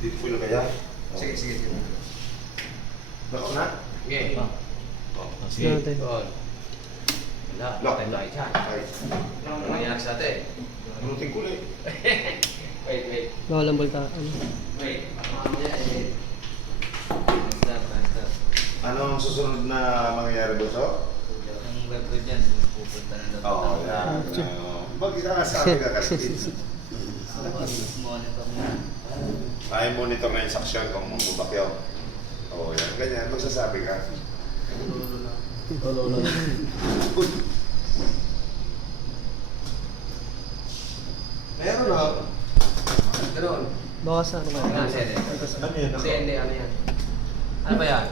Dito po na kaya? Sige, sige, sige. Nako na? Okay. Sige. Wala, Lock. time tayo dyan. Ay. Ano nangyari sa atin? Minuting kulay. Wait. Walang balta. Wait. Mamaya eh. Nice. Ano ang susunod na mangyayari doon, so? Ang webcam dyan, pupunta na daw. Oo, yan. Bakit ka sabi ka kasi? Monitor na. Ay, monitor na yung saksyon kung mabubakyaw. Oo, yan. Ganyan, magsasabi ka. Lolo. Uy! Meron na. Ganoon. Baka sa ano Ano kaya? yan? Hindi, ano yan? Ano ba yan?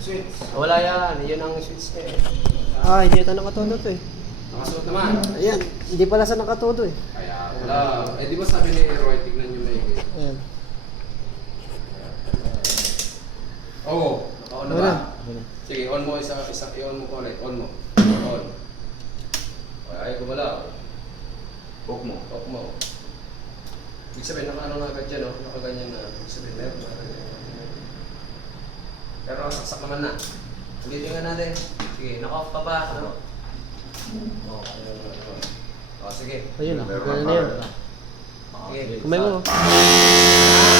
Switch. Wala yan. Yun ang switch eh. Ah, hindi ito nakatodo to eh. Nakasuot naman. Ayan, hindi pala sa nakatodo eh. Kaya wala. Eh di ba sabi ni Roy, tignan nyo maigi. Ayan. Oo. Naka-on na ba? Sige, on mo i-on mo ko ulit. On mo. On. Ay, kumala. Hook mo. Off mo. Ibig sabihin, naka-ano na agad dyan, no? Naka-ganyan na. Ibig sabihin, meron na. Pero saksak naman na. Ulitin nga natin. Sige, naka-off pa ba? Ano? Oo, sige. Ayun ah, Meron ganun na na yan. power. Sige. Kamay mo. Ah!